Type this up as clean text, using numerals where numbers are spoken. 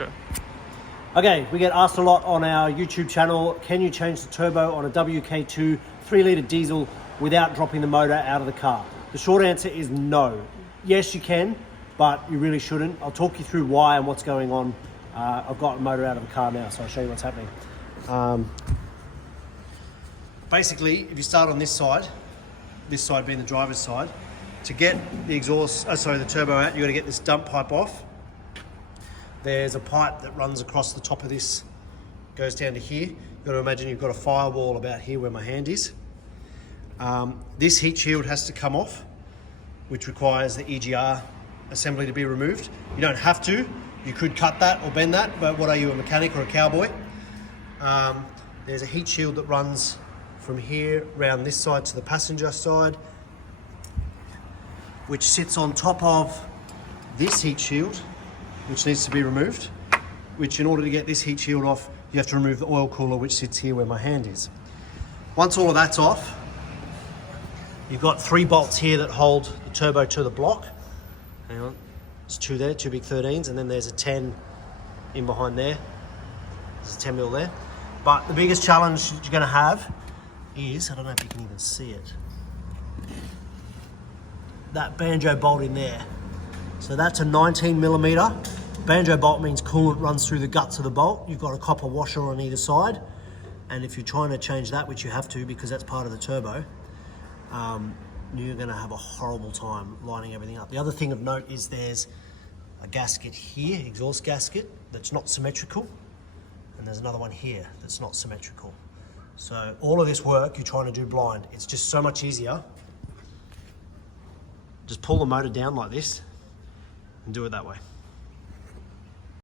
Go. Okay, we get asked a lot on our YouTube channel, can you change the turbo on a WK2 3-litre diesel without dropping the motor out of the car? The short answer is no. Yes, you can, but you really shouldn't. I'll talk you through why and what's going on. I've got the motor out of the car now, so I'll show you what's happening. Basically, if you start on this side being the driver's side, to get the the turbo out, you've got to get this dump pipe off. There's a pipe that runs across the top of this, goes down to here. You've got to imagine you've got a firewall about here where my hand is. This heat shield has to come off, which requires the EGR assembly to be removed. You don't have to. You could cut that or bend that, but what are you, a mechanic or a cowboy? There's a heat shield that runs from here around this side to the passenger side, which sits on top of this heat shield, which needs to be removed, which in order to get this heat shield off, you have to remove the oil cooler, which sits here where my hand is. Once all of that's off, you've got 3 bolts here that hold the turbo to the block. Hang on, there's 2 there, 2 big 13s, and then there's a 10 in behind there. There's a 10 mil there. But the biggest challenge you're gonna have is, I don't know if you can even see it, that banjo bolt in there. So that's a 19 millimeter. Banjo bolt means coolant runs through the guts of the bolt. You've got a copper washer on either side. And if you're trying to change that, which you have to because that's part of the turbo, you're gonna have a horrible time lining everything up. The other thing of note is there's a gasket here, exhaust gasket, that's not symmetrical. And there's another one here that's not symmetrical. So all of this work you're trying to do blind. It's just so much easier. Just pull the motor down like this and do it that way.